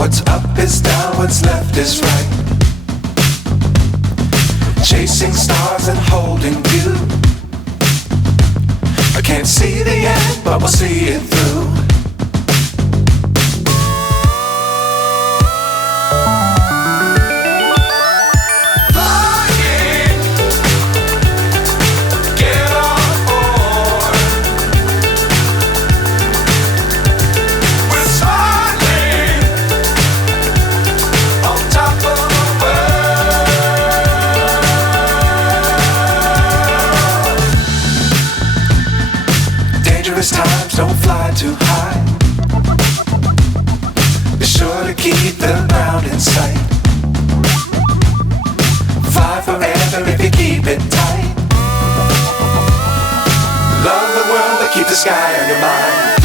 What's up is down, what's left is right. Chasing stars and holding you. I can't see the end, but we'll see it through. Times don't fly too high. Be sure to keep the ground in sight. Fly forever if you keep it tight. Love the world but keep the sky on your mind.